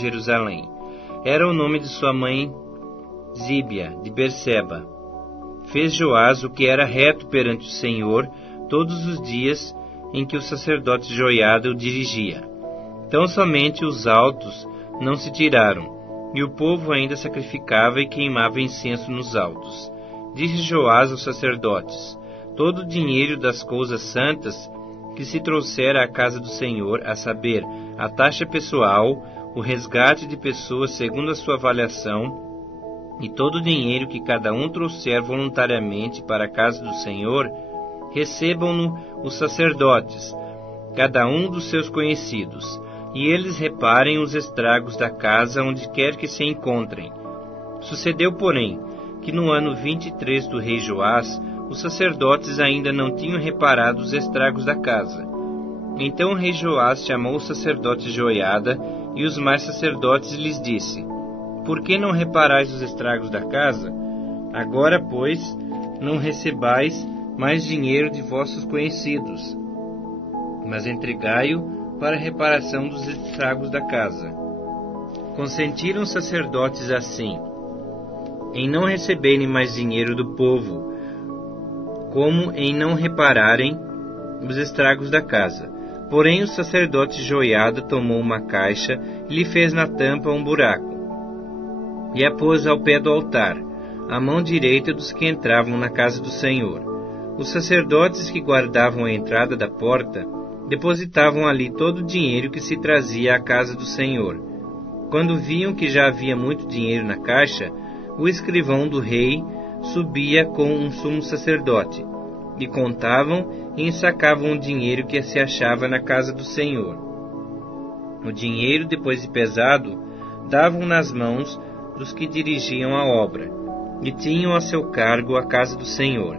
Jerusalém. Era o nome de sua mãe Zíbia, de Berseba. Fez Joás o que era reto perante o Senhor todos os dias em que o sacerdote Joiada o dirigia. Tão somente os altos não se tiraram, e o povo ainda sacrificava e queimava incenso nos altos. Disse Joás aos sacerdotes: todo o dinheiro das coisas santas que se trouxera à casa do Senhor, a saber, a taxa pessoal, o resgate de pessoas segundo a sua avaliação, e todo o dinheiro que cada um trouxer voluntariamente para a casa do Senhor, recebam-no os sacerdotes, cada um dos seus conhecidos, e eles reparem os estragos da casa onde quer que se encontrem. Sucedeu, porém, que no ano 23 do rei Joás, os sacerdotes ainda não tinham reparado os estragos da casa. Então o rei Joás chamou o sacerdote Joiada e os mais sacerdotes e lhes disse: por que não reparais os estragos da casa? Agora, pois, não recebais mais dinheiro de vossos conhecidos, mas entregai-o para a reparação dos estragos da casa. Consentiram os sacerdotes assim, em não receberem mais dinheiro do povo, como em não repararem os estragos da casa. Porém o sacerdote Joiada tomou uma caixa e lhe fez na tampa um buraco, e a pôs ao pé do altar, à mão direita dos que entravam na casa do Senhor. Os sacerdotes que guardavam a entrada da porta depositavam ali todo o dinheiro que se trazia à casa do Senhor. Quando viam que já havia muito dinheiro na caixa, o escrivão do rei subia com um sumo sacerdote, e contavam e ensacavam o dinheiro que se achava na casa do Senhor. O dinheiro, depois de pesado, davam nas mãos dos que dirigiam a obra, e tinham a seu cargo a casa do Senhor.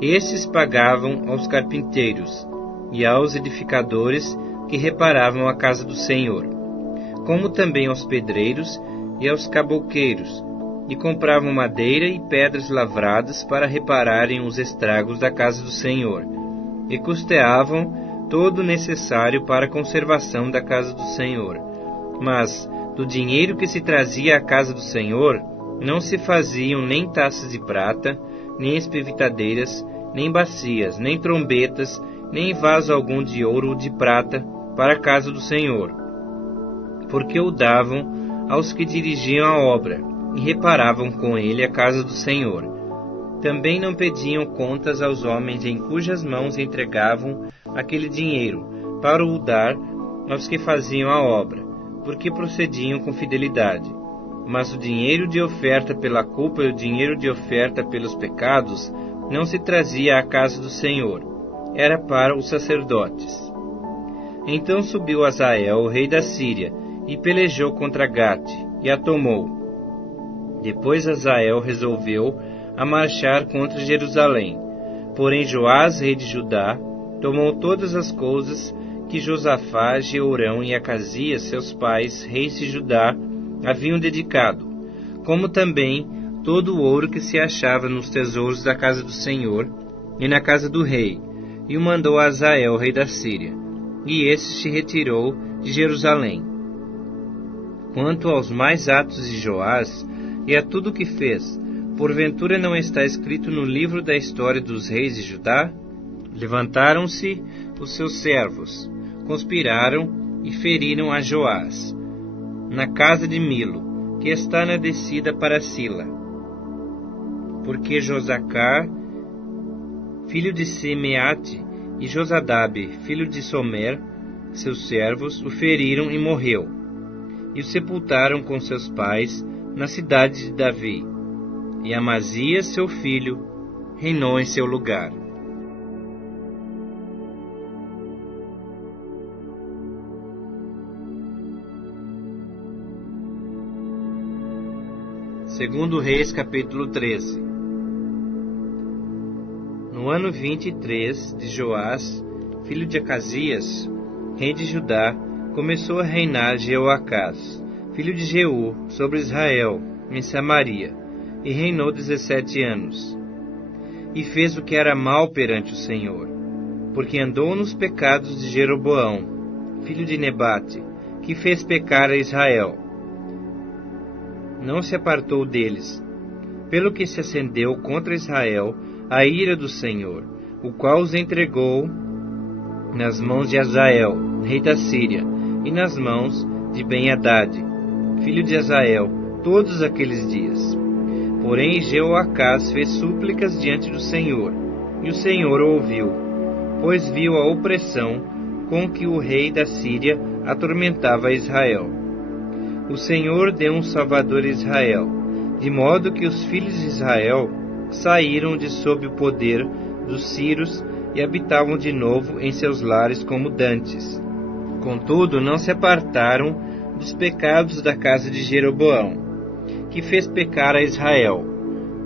Estes pagavam aos carpinteiros e aos edificadores que reparavam a casa do Senhor, como também aos pedreiros e aos caboqueiros, e compravam madeira e pedras lavradas para repararem os estragos da casa do Senhor, e custeavam todo o necessário para a conservação da casa do Senhor. Mas do dinheiro que se trazia à casa do Senhor, não se faziam nem taças de prata, nem espevitadeiras, nem bacias, nem trombetas, nem vaso algum de ouro ou de prata para a casa do Senhor, porque o davam aos que dirigiam a obra, e reparavam com ele a casa do Senhor. Também não pediam contas aos homens em cujas mãos entregavam aquele dinheiro, para o dar aos que faziam a obra, porque procediam com fidelidade. Mas o dinheiro de oferta pela culpa e o dinheiro de oferta pelos pecados não se trazia à casa do Senhor, era para os sacerdotes. Então subiu Azael, o rei da Síria, e pelejou contra Gate, e a tomou. Depois Azael resolveu a marchar contra Jerusalém. Porém Joás, rei de Judá, tomou todas as coisas que Josafá, Jeorão e Acasias, seus pais, reis de Judá, haviam dedicado, como também todo o ouro que se achava nos tesouros da casa do Senhor e na casa do rei, e o mandou a Azael, rei da Síria, e este se retirou de Jerusalém. Quanto aos mais atos de Joás, e a tudo o que fez, porventura não está escrito no livro da história dos reis de Judá? Levantaram-se os seus servos, conspiraram e feriram a Joás, na casa de Milo, que está na descida para Sila. Porque Josacá, filho de Simeate, e Josadabe, filho de Somer, seus servos, o feriram e morreu, e o sepultaram com seus pais na cidade de Davi, e Amazias, seu filho, reinou em seu lugar. Segundo Reis, capítulo 13. No ano 23 de Joás, filho de Acasias, rei de Judá, começou a reinar Jeoacás, filho de Jeú, sobre Israel, em Samaria, e reinou 17 anos. E fez o que era mal perante o Senhor, porque andou nos pecados de Jeroboão, filho de Nebate, que fez pecar a Israel, não se apartou deles, pelo que se acendeu contra Israel a ira do Senhor, o qual os entregou nas mãos de Hazael, rei da Síria, e nas mãos de Ben-Hadad, filho de Hazael, todos aqueles dias. Porém Jeoacás fez súplicas diante do Senhor, e o Senhor o ouviu, pois viu a opressão com que o rei da Síria atormentava Israel. O Senhor deu um salvador a Israel, de modo que os filhos de Israel saíram de sob o poder dos sírios e habitavam de novo em seus lares como dantes. Contudo, não se apartaram dos pecados da casa de Jeroboão, que fez pecar a Israel,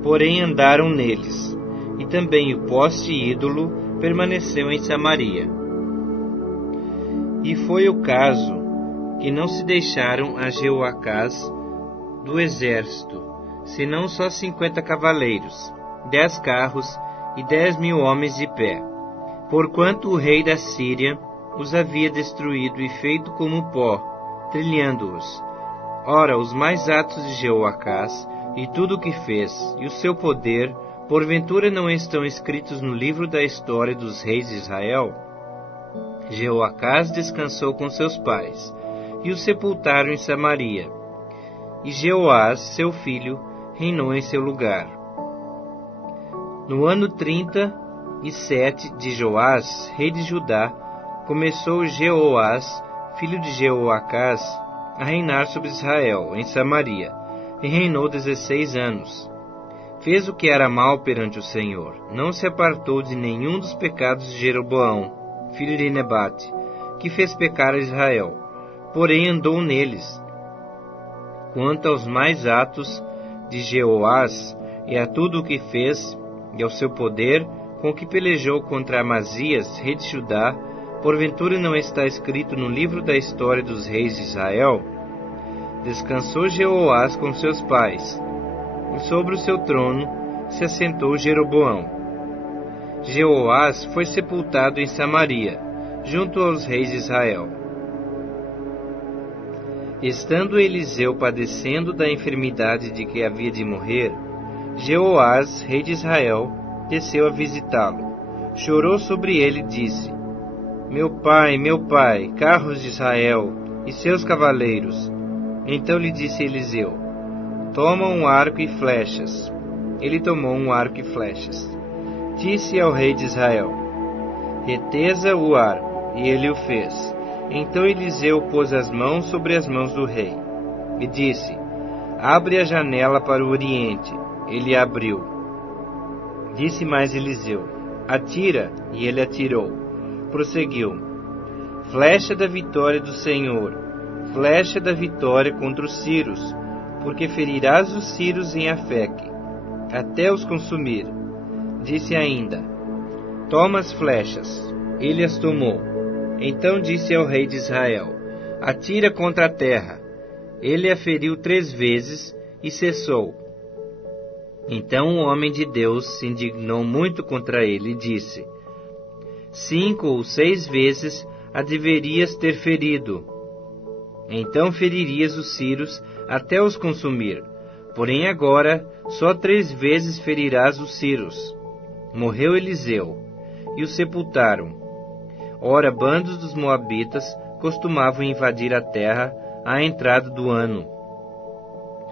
porém andaram neles, e também o poste ídolo permaneceu em Samaria. E foi o caso que não se deixaram a Jeoacás do exército, senão só 50 cavaleiros, 10 carros e 10.000 homens de pé, porquanto o rei da Síria os havia destruído e feito como pó, trilhando-os. Ora, os mais atos de Jeoacás, e tudo o que fez, e o seu poder, porventura não estão escritos no livro da história dos reis de Israel? Jeoacás descansou com seus pais, e o sepultaram em Samaria. E Jeoás, seu filho, reinou em seu lugar. No ano 37 de Joás, rei de Judá, começou Jeoás, filho de Jeoacás, a reinar sobre Israel, em Samaria, e reinou 16 anos. Fez o que era mal perante o Senhor, não se apartou de nenhum dos pecados de Jeroboão, filho de Nebate, que fez pecar a Israel, porém andou neles. Quanto aos mais atos de Jeoás, e a tudo o que fez, e ao seu poder, com que pelejou contra Amazias, rei de Judá, porventura não está escrito no livro da história dos reis de Israel? Descansou Jeoás com seus pais, e sobre o seu trono se assentou Jeroboão. Jeoás foi sepultado em Samaria, junto aos reis de Israel. Estando Eliseu padecendo da enfermidade de que havia de morrer, Jeoás, rei de Israel, desceu a visitá-lo. Chorou sobre ele e disse: meu pai, carros de Israel e seus cavaleiros. Então lhe disse Eliseu: toma um arco e flechas. Ele tomou um arco e flechas. Disse ao rei de Israel: retesa o arco, e ele o fez. Então Eliseu pôs as mãos sobre as mãos do rei, e disse: abre a janela para o oriente. Ele abriu. Disse mais Eliseu: atira, e ele atirou. Prosseguiu: flecha da vitória do Senhor, flecha da vitória contra os sírios, porque ferirás os sírios em Afeque, até os consumir. Disse ainda: toma as flechas. Ele as tomou. Então disse ao rei de Israel: atira contra a terra. Ele a feriu 3 vezes e cessou. Então o homem de Deus se indignou muito contra ele e disse: 5 ou 6 vezes a deverias ter ferido. Então feririas os sírios até os consumir. Porém agora só 3 vezes ferirás os sírios. Morreu Eliseu, e o sepultaram. Ora, bandos dos moabitas costumavam invadir a terra à entrada do ano.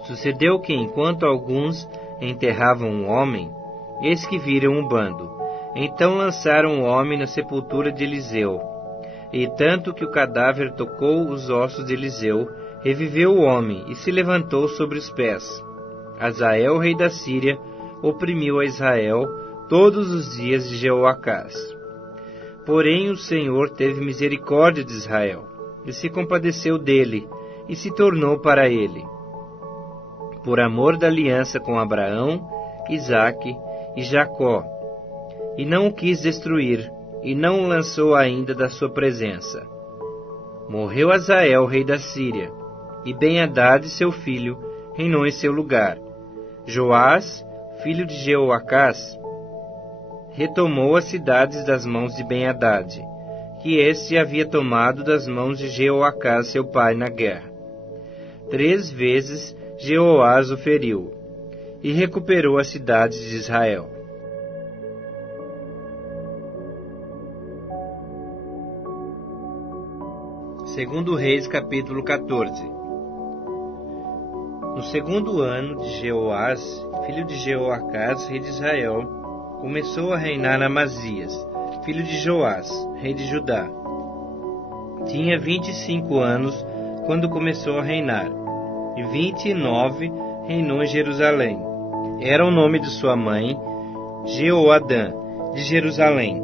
Sucedeu que, enquanto alguns enterravam um homem, eis que viram um bando. Então lançaram o homem na sepultura de Eliseu. E tanto que o cadáver tocou os ossos de Eliseu, reviveu o homem e se levantou sobre os pés. Hazael, rei da Síria, oprimiu a Israel todos os dias de Jeoacás. Porém o Senhor teve misericórdia de Israel, e se compadeceu dele, e se tornou para ele, por amor da aliança com Abraão, Isaque e Jacó, e não o quis destruir, e não o lançou ainda da sua presença. Morreu Hazael, rei da Síria, e Ben-Hadad, seu filho, reinou em seu lugar. Joás, filho de Jeoacás, retomou as cidades das mãos de Ben-Hadad, que este havia tomado das mãos de Jeoacás, seu pai, na guerra. 3 vezes Jeoás o feriu, e recuperou as cidades de Israel. Segundo Reis, capítulo 14. No segundo ano de Jeoás, filho de Jeoacás, rei de Israel, começou a reinar Amazias, filho de Joás, rei de Judá. Tinha 25 anos quando começou a reinar, e 29 reinou em Jerusalém. Era o nome de sua mãe, Jeoadã, de Jerusalém.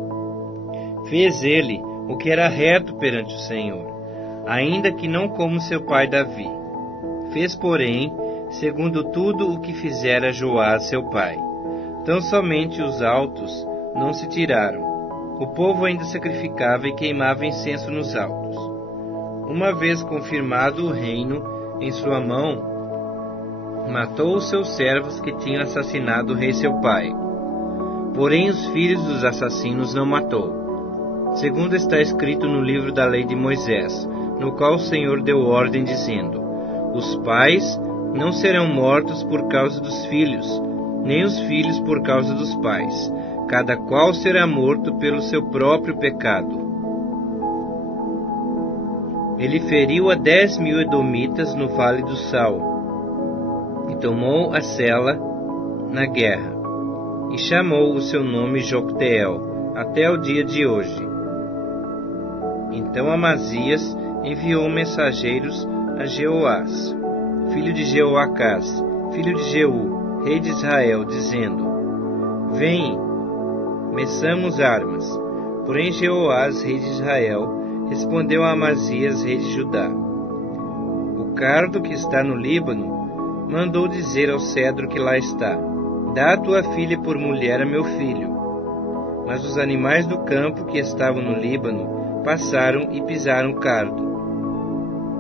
Fez ele o que era reto perante o Senhor, ainda que não como seu pai Davi. Fez, porém, segundo tudo o que fizera Joás seu pai. Tão somente os altos não se tiraram. O povo ainda sacrificava e queimava incenso nos altos. Uma vez confirmado o reino em sua mão, matou os seus servos que tinham assassinado o rei seu pai. Porém os filhos dos assassinos não matou, segundo está escrito no livro da lei de Moisés, no qual o Senhor deu ordem, dizendo: os pais não serão mortos por causa dos filhos, nem os filhos por causa dos pais. Cada qual será morto pelo seu próprio pecado. Ele feriu a 10.000 edomitas no vale do Sal, e tomou a Sela na guerra, e chamou o seu nome Jocteel, até o dia de hoje. Então Amazias enviou mensageiros a Jeoás, filho de Jeoacás, filho de Jeú, rei de Israel, dizendo: vem, meçamos armas. Porém Jeoás, rei de Israel, respondeu a Amazias, rei de Judá: o cardo que está no Líbano mandou dizer ao cedro que lá está: dá a tua filha por mulher a meu filho. Mas os animais do campo que estavam no Líbano passaram e pisaram o cardo.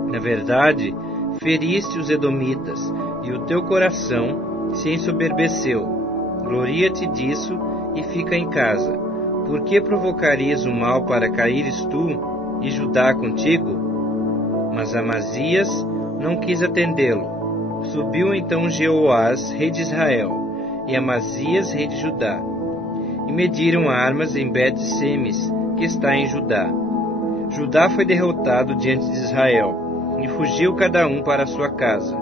Na verdade, feriste os edomitas, e o teu coração se ensoberbeceu. Gloria-te disso e fica em casa. Por que provocarias o mal para caíres tu, e Judá contigo? Mas Amazias não quis atendê-lo. Subiu então Jeoás, rei de Israel, e Amazias, rei de Judá, e mediram armas em Bet-Semes, que está em Judá. Judá foi derrotado diante de Israel, e fugiu cada um para a sua casa.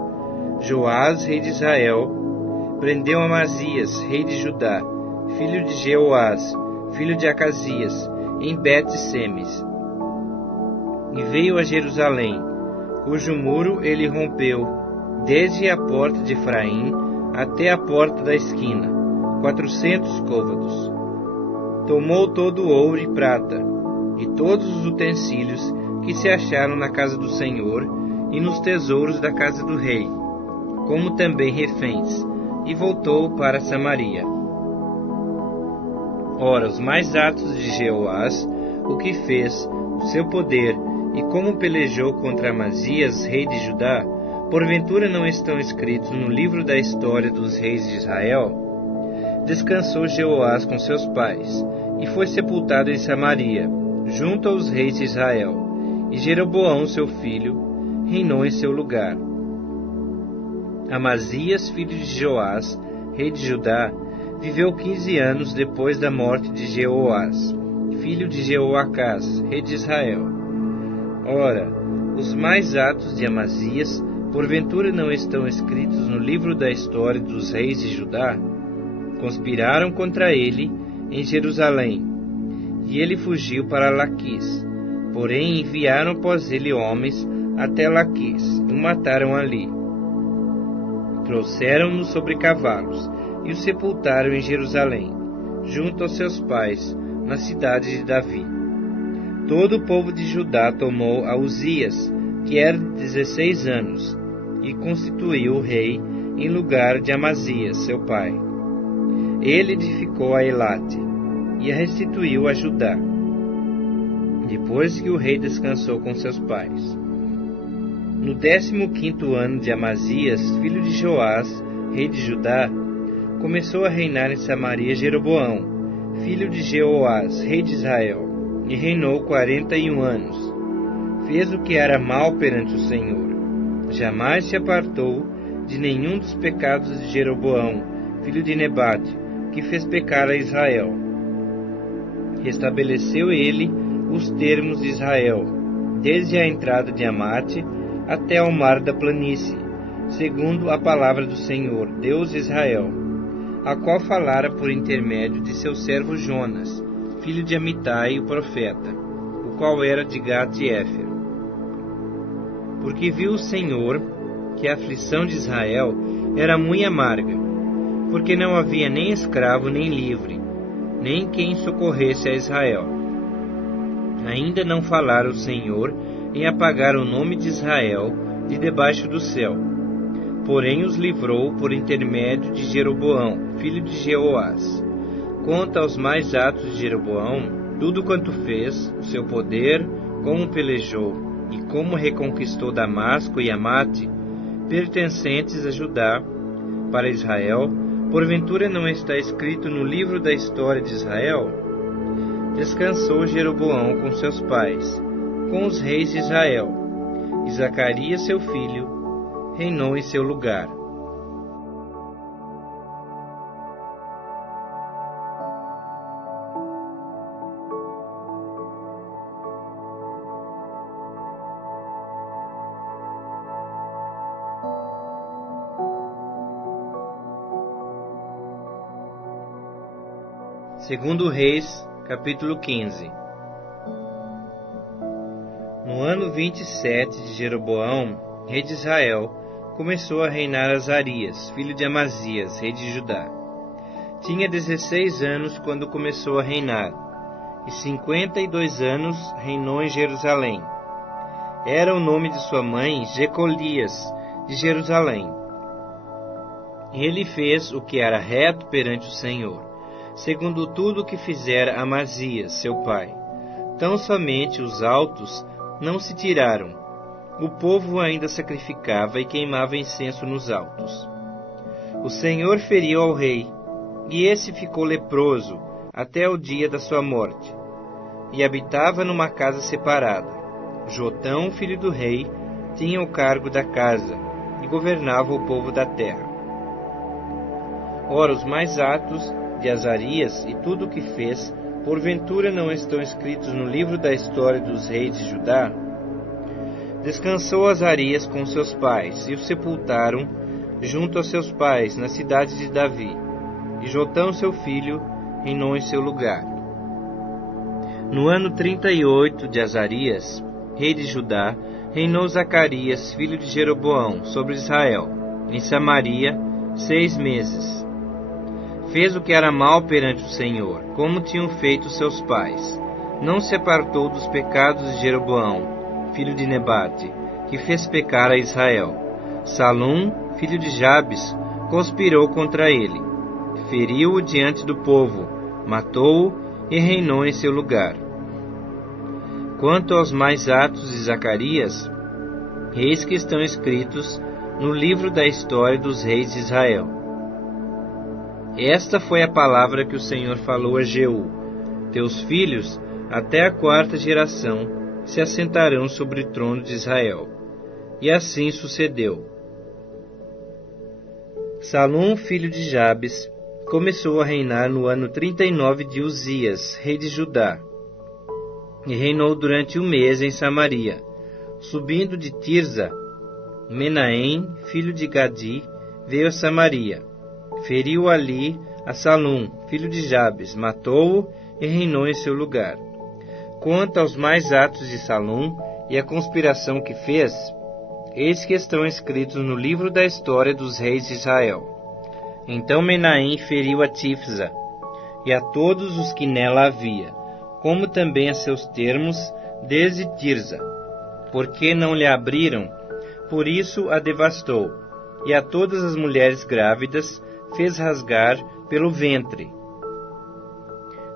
Joás, rei de Israel, prendeu Amazias, rei de Judá, filho de Jeoás, filho de Acasias, em Bet-Semes. E veio a Jerusalém, cujo muro ele rompeu, desde a porta de Efraim até a porta da esquina, 400 côvados. Tomou todo o ouro e prata, e todos os utensílios que se acharam na casa do Senhor e nos tesouros da casa do rei, como também reféns, e voltou para Samaria. Ora, os mais atos de Jeoás, o que fez, o seu poder, e como pelejou contra Amazias, rei de Judá, porventura não estão escritos no livro da história dos reis de Israel? Descansou Jeoás com seus pais, e foi sepultado em Samaria, junto aos reis de Israel. E Jeroboão, seu filho, reinou em seu lugar. Amazias, filho de Joás, rei de Judá, viveu 15 anos depois da morte de Jeoás, filho de Jeoacás, rei de Israel. Ora, os mais atos de Amazias, porventura não estão escritos no livro da história dos reis de Judá? Conspiraram contra ele em Jerusalém, e ele fugiu para Laquis. Porém enviaram após ele homens até Laquis, e o mataram ali. Trouxeram-no sobre cavalos, e o sepultaram em Jerusalém, junto aos seus pais, na cidade de Davi. Todo o povo de Judá tomou a Uzias, que era de 16 anos, e constituiu o rei em lugar de Amazias, seu pai. Ele edificou a Elate, e a restituiu a Judá, depois que o rei descansou com seus pais. No 15º ano de Amazias, filho de Joás, rei de Judá, começou a reinar em Samaria Jeroboão, filho de Jeoás, rei de Israel, e reinou 41 anos. Fez o que era mal perante o Senhor. Jamais se apartou de nenhum dos pecados de Jeroboão, filho de Nebate, que fez pecar a Israel. Restabeleceu ele os termos de Israel, desde a entrada de Amate até ao mar da planície, segundo a palavra do Senhor, Deus de Israel, a qual falara por intermédio de seu servo Jonas, filho de Amitai, o profeta, o qual era de Gat-Éfer. Porque viu o Senhor que a aflição de Israel era muito amarga, porque não havia nem escravo nem livre, nem quem socorresse a Israel. Ainda não falara o Senhor em apagar o nome de Israel de debaixo do céu, porém os livrou por intermédio de Jeroboão, filho de Jeoás. Conta aos mais atos de Jeroboão tudo quanto fez, o seu poder, como pelejou, e como reconquistou Damasco e Amate, pertencentes a Judá, para Israel. Porventura não está escrito no livro da história de Israel? Descansou Jeroboão com seus pais, com os reis de Israel, e Zacarias seu filho reinou em seu lugar. Segundo Reis, capítulo 15. No ano 27 de Jeroboão, rei de Israel, começou a reinar Azarias, filho de Amazias, rei de Judá. Tinha 16 anos quando começou a reinar, e 52 anos reinou em Jerusalém. Era o nome de sua mãe Jecolias, de Jerusalém. Ele fez o que era reto perante o Senhor, segundo tudo o que fizera Amazias, seu pai. Tão somente os altos não se tiraram. O povo ainda sacrificava e queimava incenso nos altos. O Senhor feriu ao rei, e esse ficou leproso até o dia da sua morte, e habitava numa casa separada. Jotão, filho do rei, tinha o cargo da casa, e governava o povo da terra. Ora, os mais atos de Azarias e tudo o que fez, porventura não estão escritos no livro da história dos reis de Judá? Descansou Azarias com seus pais, e o sepultaram junto aos seus pais, na cidade de Davi. E Jotão, seu filho, reinou em seu lugar. No ano 38 de Azarias, rei de Judá, reinou Zacarias, filho de Jeroboão, sobre Israel, em Samaria, 6 meses. Fez o que era mal perante o Senhor, como tinham feito seus pais. Não se apartou dos pecados de Jeroboão, filho de Nebate, que fez pecar a Israel. Salum, filho de Jabes, conspirou contra ele. Feriu-o diante do povo, matou-o e reinou em seu lugar. Quanto aos mais atos de Zacarias, eis que estão escritos no livro da história dos reis de Israel. Esta foi a palavra que o Senhor falou a Jeú: teus filhos, até a 4ª geração, se assentarão sobre o trono de Israel. E assim sucedeu. Salum, filho de Jabes, começou a reinar no ano 39 de Uzias, rei de Judá, e reinou durante 1 mês em Samaria. Subindo de Tirza, Menahem, filho de Gadi, veio a Samaria. Feriu ali a Salum, filho de Jabes, matou-o e reinou em seu lugar. Quanto aos mais atos de Salum e a conspiração que fez, eis que estão escritos no livro da história dos reis de Israel. Então Menahem feriu a Tifsa e a todos os que nela havia, como também a seus termos, desde Tirza. Porque não lhe abriram, por isso a devastou, e a todas as mulheres grávidas fez rasgar pelo ventre.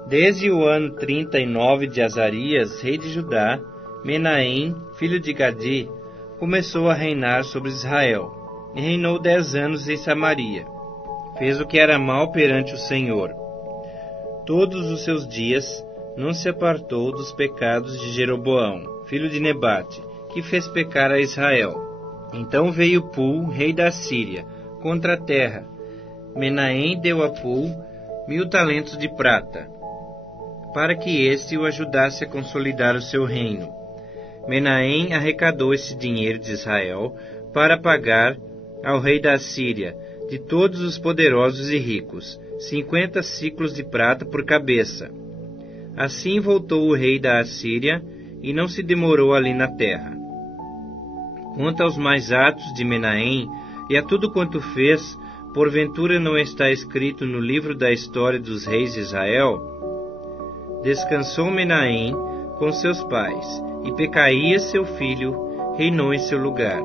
Desde o ano 39 de Azarias, rei de Judá, Menahem, filho de Gadi, começou a reinar sobre Israel, e reinou 10 anos em Samaria. Fez o que era mal perante o Senhor. Todos os seus dias não se apartou dos pecados de Jeroboão, filho de Nebate, que fez pecar a Israel. Então veio Pul, rei da Síria, contra a terra. Menahem deu a Pul 1000 talentos de prata, para que este o ajudasse a consolidar o seu reino. Menahem arrecadou esse dinheiro de Israel para pagar ao rei da Síria, de todos os poderosos e ricos, 50 siclos de prata por cabeça. Assim voltou o rei da Assíria e não se demorou ali na terra. Quanto aos mais atos de Menahem e a tudo quanto fez, porventura não está escrito no livro da história dos reis de Israel? Descansou Menahem com seus pais, e Pecaías, seu filho, reinou em seu lugar.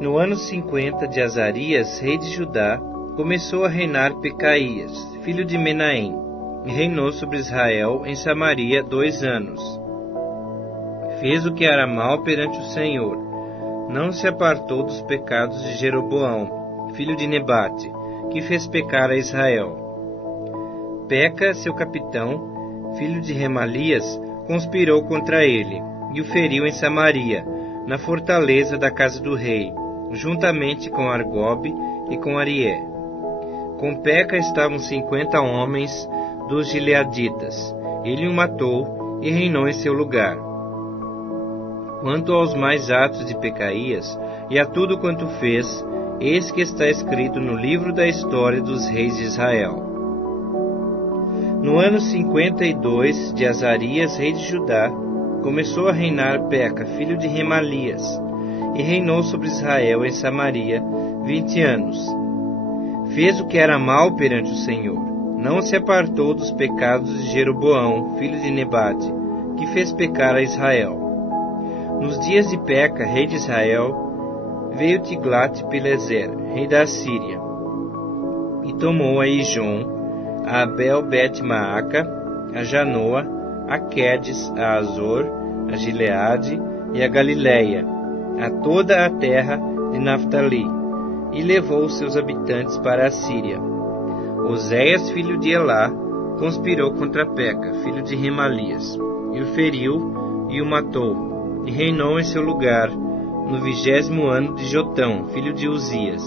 No ano 50 de Azarias, rei de Judá, começou a reinar Pecaías, filho de Menahem, e reinou sobre Israel em Samaria 2 anos. Fez o que era mal perante o Senhor. Não se apartou dos pecados de Jeroboão, filho de Nebate, que fez pecar a Israel. Peca, seu capitão, filho de Remalias, conspirou contra ele, e o feriu em Samaria, na fortaleza da casa do rei, juntamente com Argobe e com Arié. Com Peca estavam 50 homens dos gileaditas. Ele o matou e reinou em seu lugar. Quanto aos mais atos de Pecaías, e a tudo quanto fez, eis que está escrito no livro da história dos reis de Israel. No ano 52 de Azarias, rei de Judá, começou a reinar Peca, filho de Remalias, e reinou sobre Israel em Samaria 20 anos. Fez o que era mal perante o Senhor. Não se apartou dos pecados de Jeroboão, filho de Nebate, que fez pecar a Israel. Nos dias de Peca, rei de Israel, veio Tiglat-Pileser, rei da Assíria, e tomou a Ijon, a Abel-Bet-Maaca, a Janoa, a Quedes, a Azor, a Gileade e a Galileia, a toda a terra de Naftali, e levou os seus habitantes para a Síria. Oséias, filho de Elá, conspirou contra Peca, filho de Remalias, e o feriu e o matou, e reinou em seu lugar, no 20º ano de Jotão, filho de Uzias.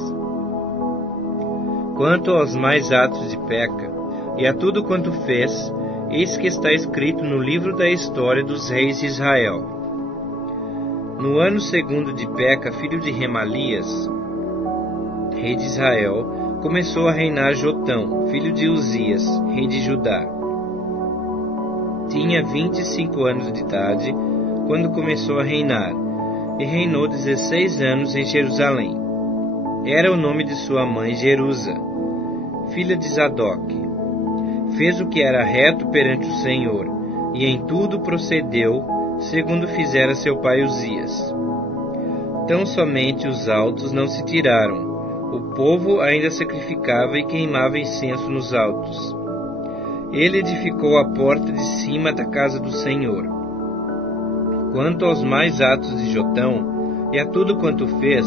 Quanto aos mais atos de Peca, e a tudo quanto fez, eis que está escrito no livro da história dos reis de Israel. No ano 2º de Peca, filho de Remalias, rei de Israel, começou a reinar Jotão, filho de Uzias, rei de Judá. Tinha 25 anos de idade quando começou a reinar, e reinou 16 anos em Jerusalém. Era o nome de sua mãe Jerusa, filha de Zadok. Fez o que era reto perante o Senhor, e em tudo procedeu, segundo fizera seu pai Uzias. Tão somente os altos não se tiraram, o povo ainda sacrificava e queimava incenso nos altos. Ele edificou a porta de cima da casa do Senhor. Quanto aos mais atos de Jotão, e a tudo quanto fez,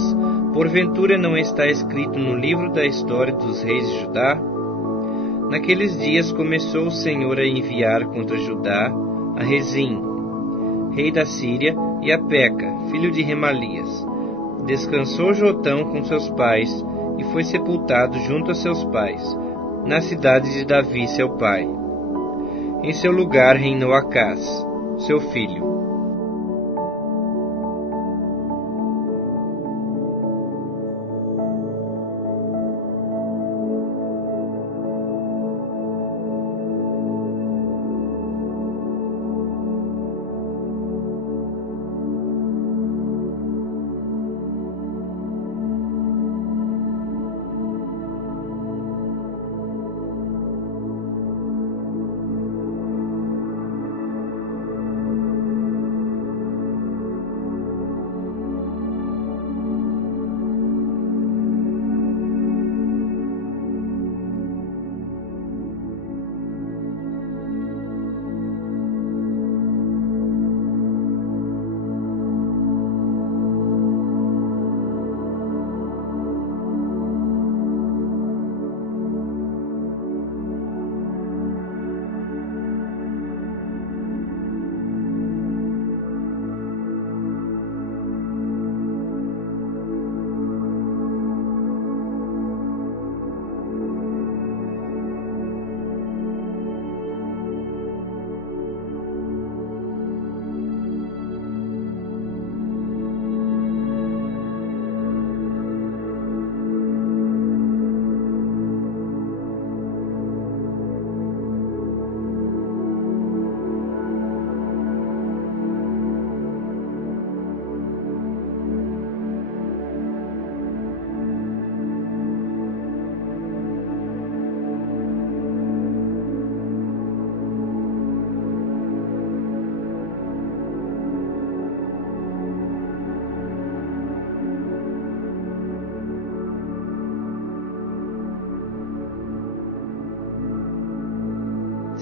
porventura não está escrito no livro da história dos reis de Judá? Naqueles dias começou o Senhor a enviar contra Judá a Rezim, rei da Síria, e a Peca, filho de Remalias. Descansou Jotão com seus pais, e foi sepultado junto a seus pais, na cidade de Davi, seu pai. Em seu lugar reinou Acás, seu filho.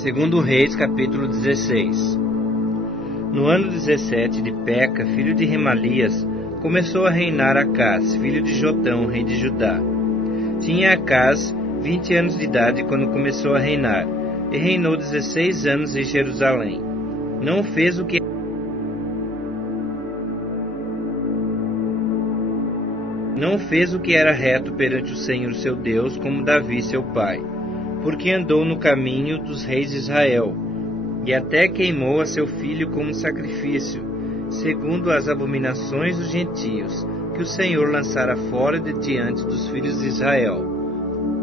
Segundo Reis, capítulo 16. No ano 17 de Peca, filho de Remalias, começou a reinar Acás, filho de Jotão, rei de Judá. Tinha Acás 20 anos de idade quando começou a reinar, e reinou 16 anos em Jerusalém. Não fez o que era reto perante o Senhor seu Deus, como Davi seu pai, porque andou no caminho dos reis de Israel, e até queimou a seu filho como sacrifício, segundo as abominações dos gentios, que o Senhor lançara fora de diante dos filhos de Israel.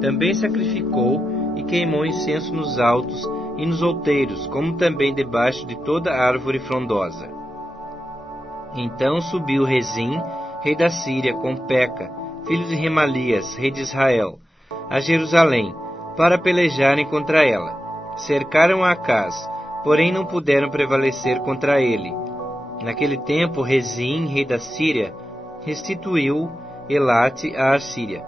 Também sacrificou e queimou incenso nos altos e nos outeiros, como também debaixo de toda árvore frondosa. Então subiu Rezim, rei da Síria, com Peca, filho de Remalias, rei de Israel, a Jerusalém, para pelejarem contra ela. Cercaram Acás, porém não puderam prevalecer contra ele. Naquele tempo, Rezim, rei da Síria, restituiu Elate à Assíria,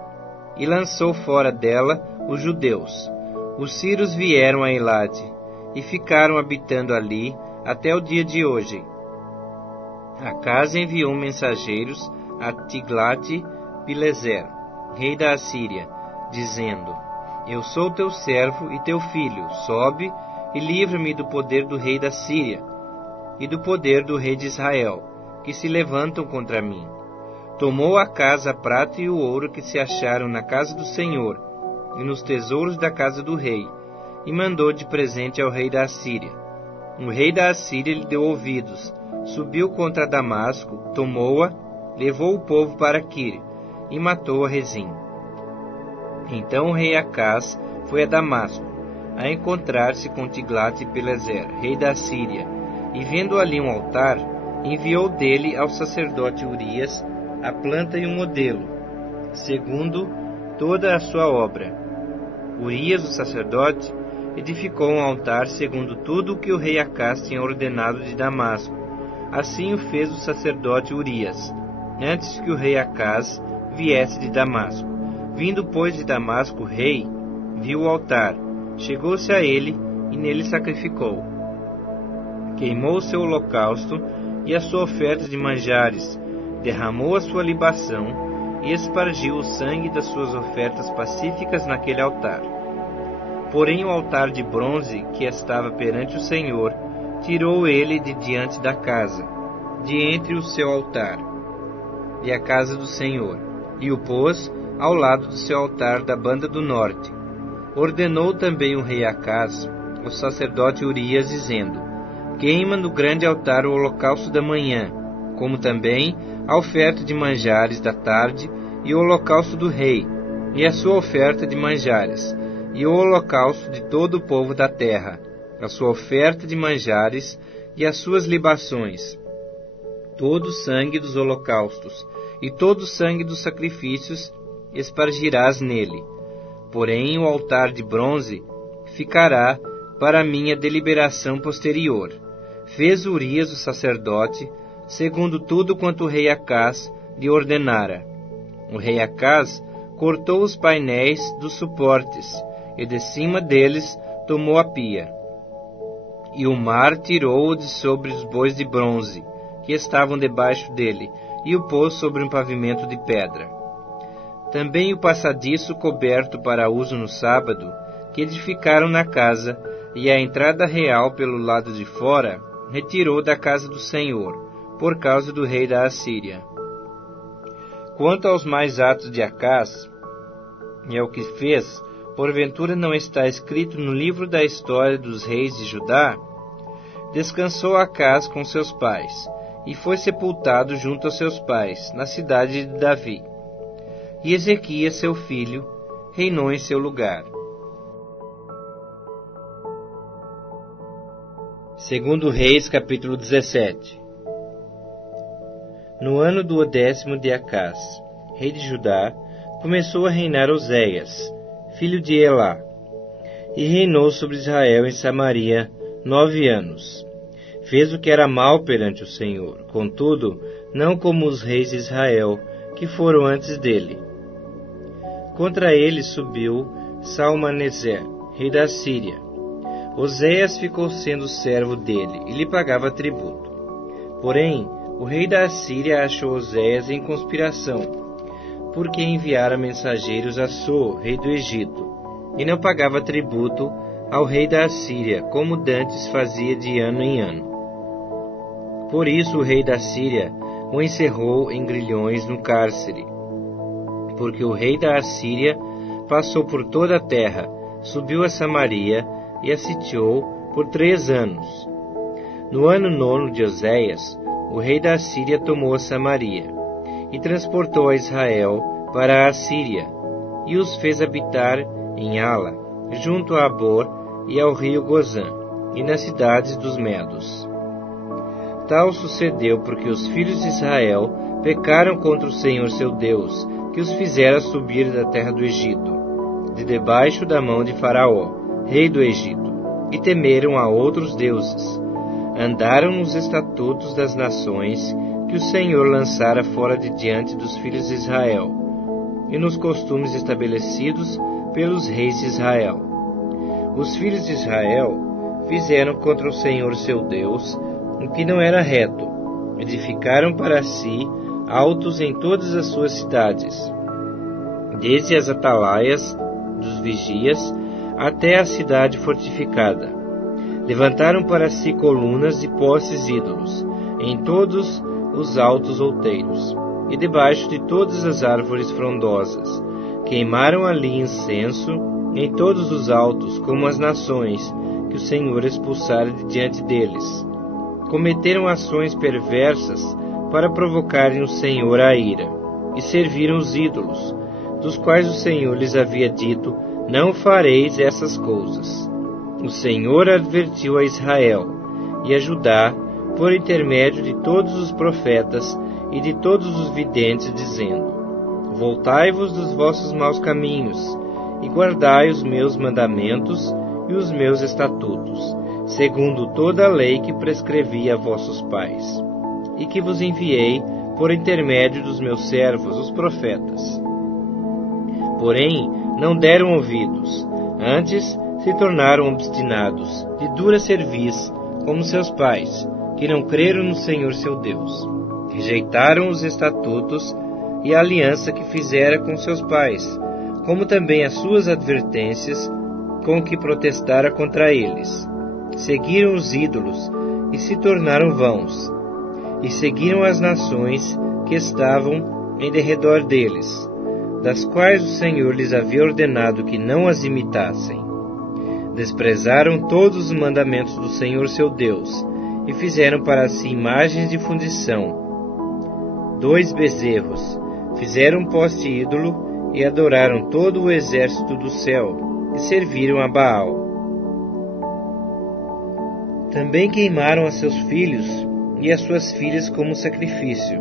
e lançou fora dela os judeus. Os sírios vieram a Elate, e ficaram habitando ali até o dia de hoje. Acás enviou mensageiros a Tiglat-Pileser, rei da Assíria, dizendo: Eu sou teu servo e teu filho, sobe e livra-me do poder do rei da Síria e do poder do rei de Israel, que se levantam contra mim. Tomou Acás a prata e o ouro que se acharam na casa do Senhor e nos tesouros da casa do rei, e mandou de presente ao rei da Assíria. O rei da Assíria lhe deu ouvidos, subiu contra Damasco, tomou-a, levou o povo para Quir e matou a Rezim. Então o rei Acás foi a Damasco, a encontrar-se com Tiglat-Pileser, rei da Síria, e vendo ali um altar, enviou dele ao sacerdote Urias a planta e um modelo, segundo toda a sua obra. Urias, o sacerdote, edificou um altar segundo tudo o que o rei Acás tinha ordenado de Damasco. Assim o fez o sacerdote Urias, antes que o rei Acás viesse de Damasco. Vindo, pois, de Damasco o rei, viu o altar, chegou-se a ele e nele sacrificou. Queimou o seu holocausto e a sua oferta de manjares, derramou a sua libação e espargiu o sangue das suas ofertas pacíficas naquele altar. Porém o altar de bronze que estava perante o Senhor, tirou ele de diante da casa, de entre o seu altar e a casa do Senhor, e o pôs ao lado do seu altar da banda do norte. Ordenou também o rei Acás, o sacerdote Urias, dizendo: Queima no grande altar o holocausto da manhã, como também a oferta de manjares da tarde, e o holocausto do rei, e a sua oferta de manjares, e o holocausto de todo o povo da terra, a sua oferta de manjares e as suas libações, todo o sangue dos holocaustos, e todo o sangue dos sacrifícios espargirás nele. Porém o altar de bronze ficará para minha deliberação posterior. Fez Urias o sacerdote, segundo tudo quanto o rei Acás lhe ordenara. O rei Acás cortou os painéis dos suportes, e de cima deles tomou a pia. E o mar tirou-o de sobre os bois de bronze, que estavam debaixo dele, e o pôs sobre um pavimento de pedra. Também o passadiço coberto para uso no sábado, que edificaram na casa, e a entrada real pelo lado de fora, retirou da casa do Senhor, por causa do rei da Assíria. Quanto aos mais atos de Acás, e ao que fez, porventura não está escrito no livro da história dos reis de Judá? Descansou Acás com seus pais, e foi sepultado junto aos seus pais, na cidade de Davi. E Ezequias, seu filho, reinou em seu lugar. Segundo Reis, capítulo 17. No ano do 10º de Acás, rei de Judá, começou a reinar Oséias, filho de Elá, e reinou sobre Israel em Samaria 9 anos. Fez o que era mal perante o Senhor, contudo, não como os reis de Israel, que foram antes dele. Contra ele subiu Salmaneser, rei da Síria, Oséias ficou sendo servo dele e lhe pagava tributo. Porém, o rei da Assíria achou Oséias em conspiração, porque enviara mensageiros a So, rei do Egito, e não pagava tributo ao rei da Assíria, como dantes fazia de ano em ano. Por isso o rei da Assíria o encerrou em grilhões no cárcere, porque o rei da Assíria passou por toda a terra, subiu a Samaria e a sitiou por 3 anos. No ano 9 de Oséias, o rei da Assíria tomou a Samaria e transportou a Israel para a Assíria e os fez habitar em Ala, junto a Abor e ao rio Gozã, e nas cidades dos Medos. Tal sucedeu porque os filhos de Israel pecaram contra o Senhor seu Deus, que os fizera subir da terra do Egito, de debaixo da mão de Faraó, rei do Egito, e temeram a outros deuses. Andaram nos estatutos das nações que o Senhor lançara fora de diante dos filhos de Israel, e nos costumes estabelecidos pelos reis de Israel. Os filhos de Israel fizeram contra o Senhor seu Deus o que não era reto. Edificaram para si altos em todas as suas cidades, desde as atalaias dos vigias até a cidade fortificada. Levantaram para si colunas e postes ídolos em todos os altos outeiros e debaixo de todas as árvores frondosas. Queimaram ali incenso em todos os altos, como as nações que o Senhor expulsara de diante deles. Cometeram ações perversas para provocarem o Senhor à ira, e serviram os ídolos, dos quais o Senhor lhes havia dito: não fareis essas coisas. O Senhor advertiu a Israel e a Judá por intermédio de todos os profetas e de todos os videntes, dizendo: voltai-vos dos vossos maus caminhos e guardai os meus mandamentos e os meus estatutos, segundo toda a lei que prescrevi a vossos pais, e que vos enviei por intermédio dos meus servos, os profetas. Porém, não deram ouvidos, antes se tornaram obstinados, de dura cerviz, como seus pais, que não creram no Senhor seu Deus. Rejeitaram os estatutos e a aliança que fizera com seus pais, como também as suas advertências com que protestara contra eles. Seguiram os ídolos e se tornaram vãos, e seguiram as nações que estavam em derredor deles, das quais o Senhor lhes havia ordenado que não as imitassem. Desprezaram todos os mandamentos do Senhor seu Deus, e fizeram para si imagens de fundição, 2 bezerros, fizeram um poste ídolo, e adoraram todo o exército do céu, e serviram a Baal. Também queimaram a seus filhos e as suas filhas como sacrifício.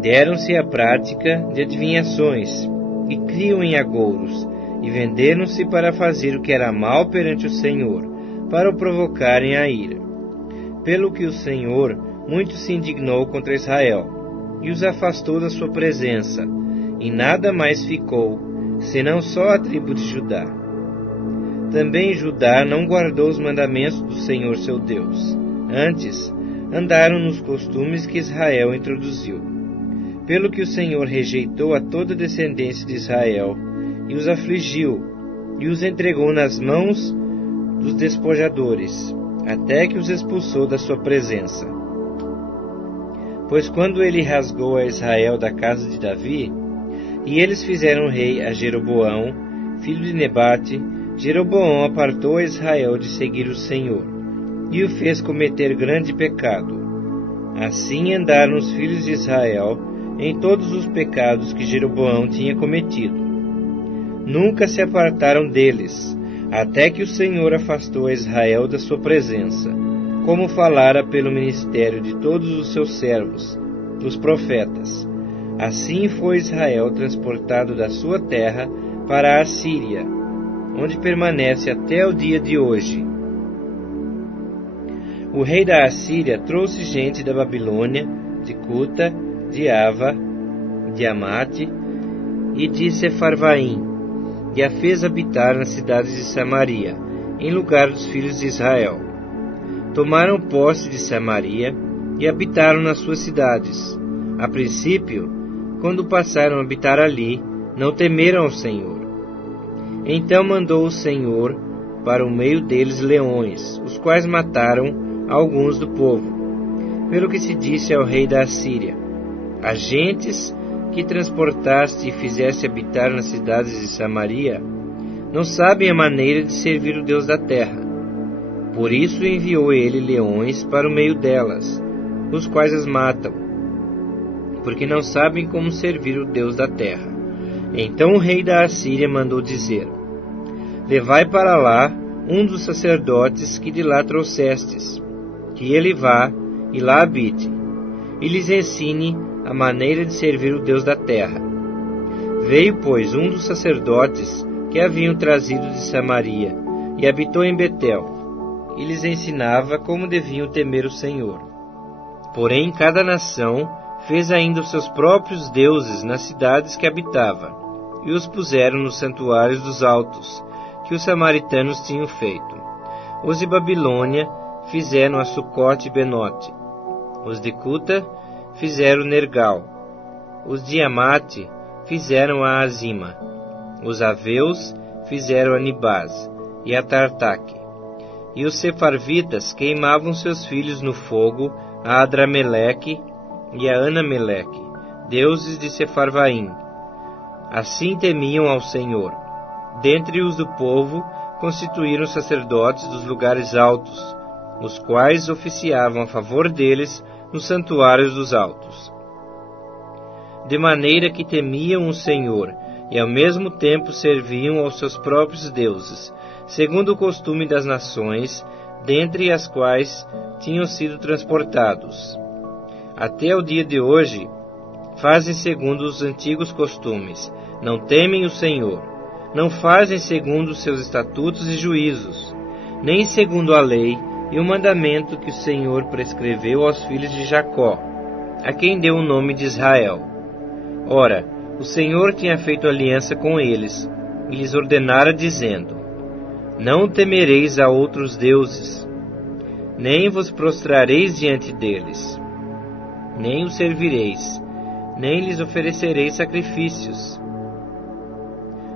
Deram-se à prática de adivinhações, e criam em agouros, e venderam-se para fazer o que era mal perante o Senhor, para o provocarem a ira. Pelo que o Senhor muito se indignou contra Israel, e os afastou da sua presença, e nada mais ficou, senão só a tribo de Judá. Também Judá não guardou os mandamentos do Senhor seu Deus. Antes, andaram nos costumes que Israel introduziu. Pelo que o Senhor rejeitou a toda a descendência de Israel, e os afligiu, e os entregou nas mãos dos despojadores, até que os expulsou da sua presença. Pois quando ele rasgou a Israel da casa de Davi, e eles fizeram rei a Jeroboão, filho de Nebate, Jeroboão apartou a Israel de seguir o Senhor, e o fez cometer grande pecado. Assim andaram os filhos de Israel em todos os pecados que Jeroboão tinha cometido. Nunca se apartaram deles, até que o Senhor afastou a Israel da sua presença, como falara pelo ministério de todos os seus servos, os profetas. Assim foi Israel transportado da sua terra para a Assíria, onde permanece até o dia de hoje. O rei da Assíria trouxe gente da Babilônia, de Cuta, de Ava, de Amate e de Sefarvaim, e a fez habitar nas cidades de Samaria, em lugar dos filhos de Israel. Tomaram posse de Samaria e habitaram nas suas cidades. A princípio, quando passaram a habitar ali, não temeram ao Senhor. Então mandou o Senhor para o meio deles leões, os quais mataram alguns do povo. Pelo que se disse ao rei da Assíria: as gentes que transportaste e fizeste habitar nas cidades de Samaria não sabem a maneira de servir o Deus da terra. Por isso enviou ele leões para o meio delas, os quais as matam, porque não sabem como servir o Deus da terra. Então o rei da Assíria mandou dizer: levai para lá um dos sacerdotes que de lá trouxestes, que ele vá e lá habite, e lhes ensine a maneira de servir o Deus da terra. Veio, pois, um dos sacerdotes que haviam trazido de Samaria, e habitou em Betel, e lhes ensinava como deviam temer o Senhor. Porém, cada nação fez ainda os seus próprios deuses nas cidades que habitava, e os puseram nos santuários dos altos, que os samaritanos tinham feito. Os de Babilônia fizeram a Sucote e Benote. Os de Cuta fizeram Nergal. Os de Amate fizeram a Azima. Os aveus fizeram a Nibás e a Tartaque. E os sefarvitas queimavam seus filhos no fogo a Adrameleque e a Anameleque, deuses de Sefarvaim. Assim temiam ao Senhor. Dentre os do povo constituíram sacerdotes dos lugares altos, os quais oficiavam a favor deles nos santuários dos altos. De maneira que temiam o Senhor, e ao mesmo tempo serviam aos seus próprios deuses, segundo o costume das nações, dentre as quais tinham sido transportados. Até o dia de hoje, fazem segundo os antigos costumes, não temem o Senhor, não fazem segundo os seus estatutos e juízos, nem segundo a lei e o mandamento que o Senhor prescreveu aos filhos de Jacó, a quem deu o nome de Israel. Ora, o Senhor tinha feito aliança com eles, e lhes ordenara, dizendo: não temereis a outros deuses, nem vos prostrareis diante deles, nem os servireis, nem lhes oferecereis sacrifícios.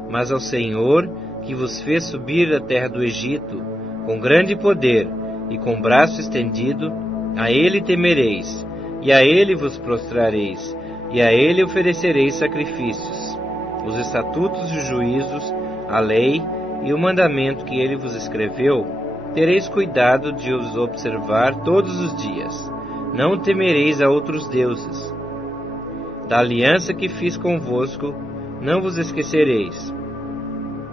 Mas ao Senhor, que vos fez subir da terra do Egito, com grande poder e com braço estendido, a Ele temereis, e a Ele vos prostrareis, e a Ele oferecereis sacrifícios. Os estatutos e juízos, a lei e o mandamento que Ele vos escreveu, tereis cuidado de os observar todos os dias. Não temereis a outros deuses. Da aliança que fiz convosco, não vos esquecereis,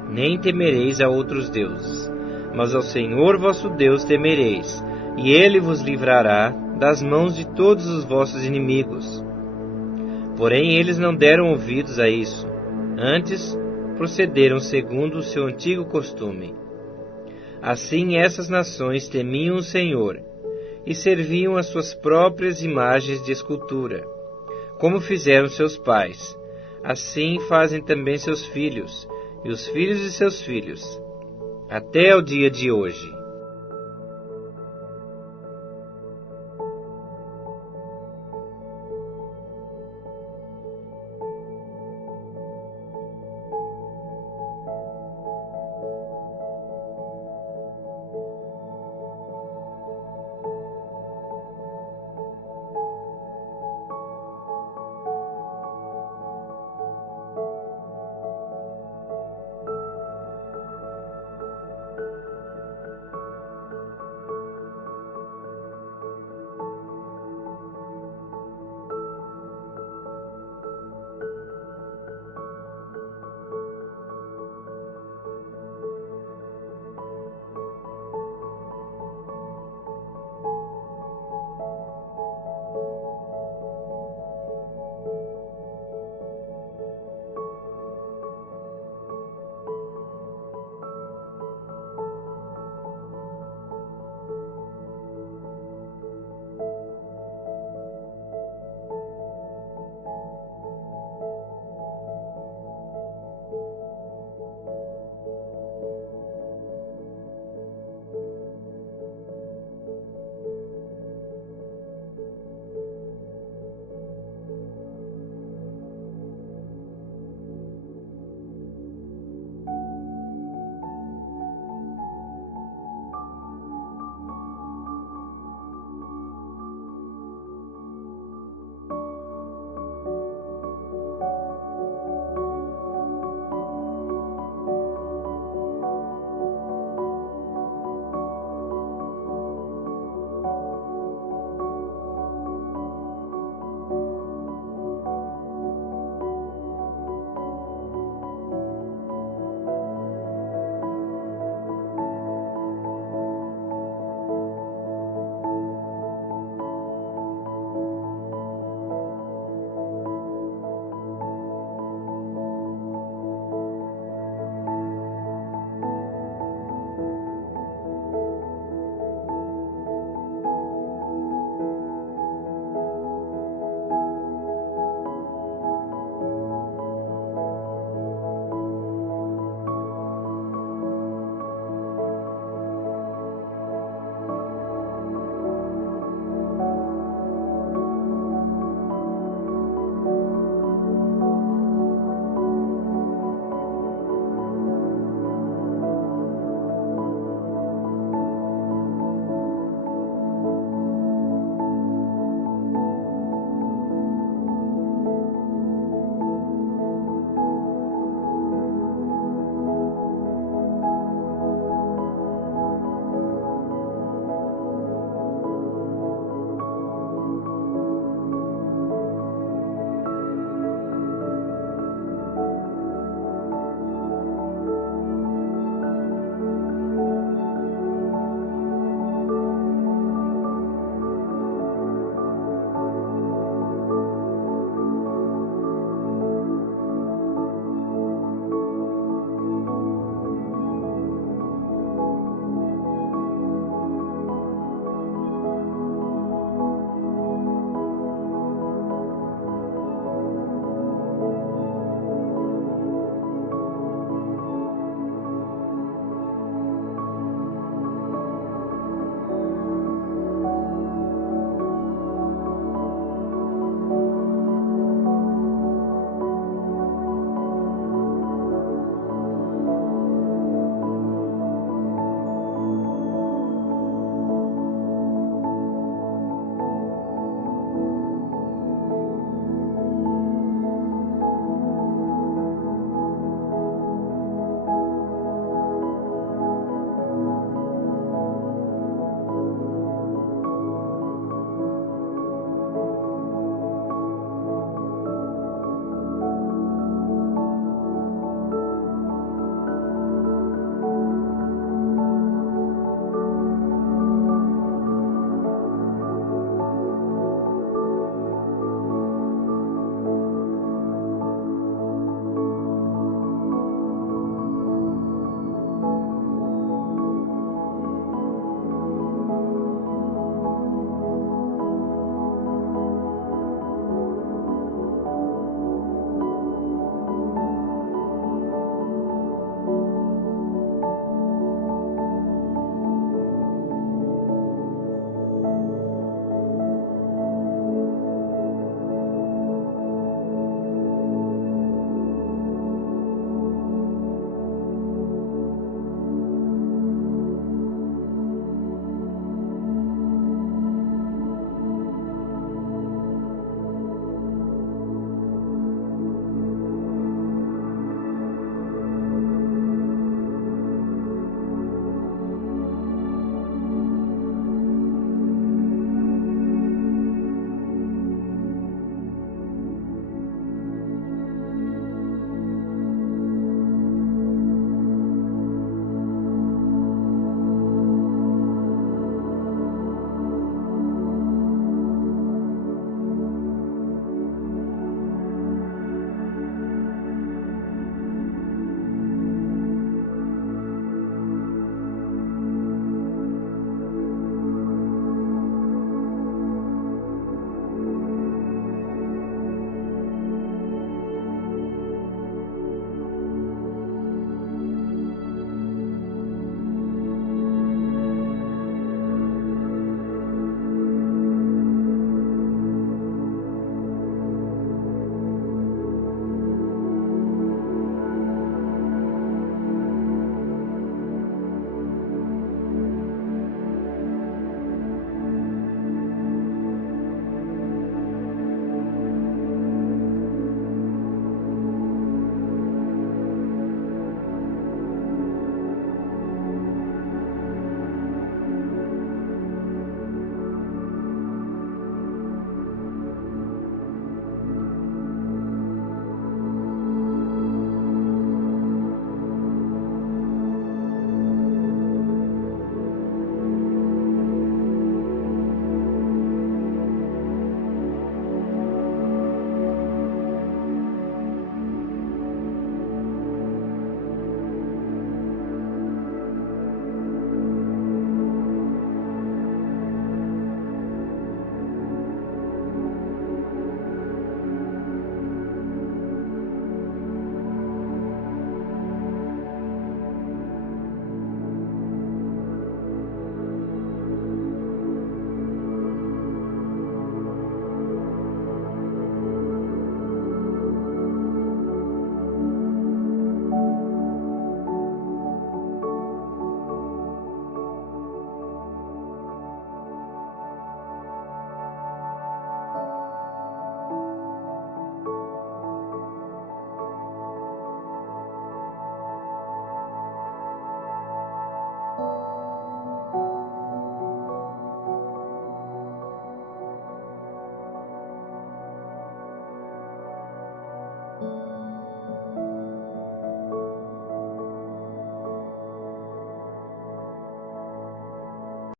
nem temereis a outros deuses, mas ao Senhor vosso Deus temereis, e Ele vos livrará das mãos de todos os vossos inimigos. Porém, eles não deram ouvidos a isso, antes procederam segundo o seu antigo costume. Assim, essas nações temiam o Senhor, e serviam as suas próprias imagens de escultura, como fizeram seus pais. Assim fazem também seus filhos, e os filhos de seus filhos, até o dia de hoje.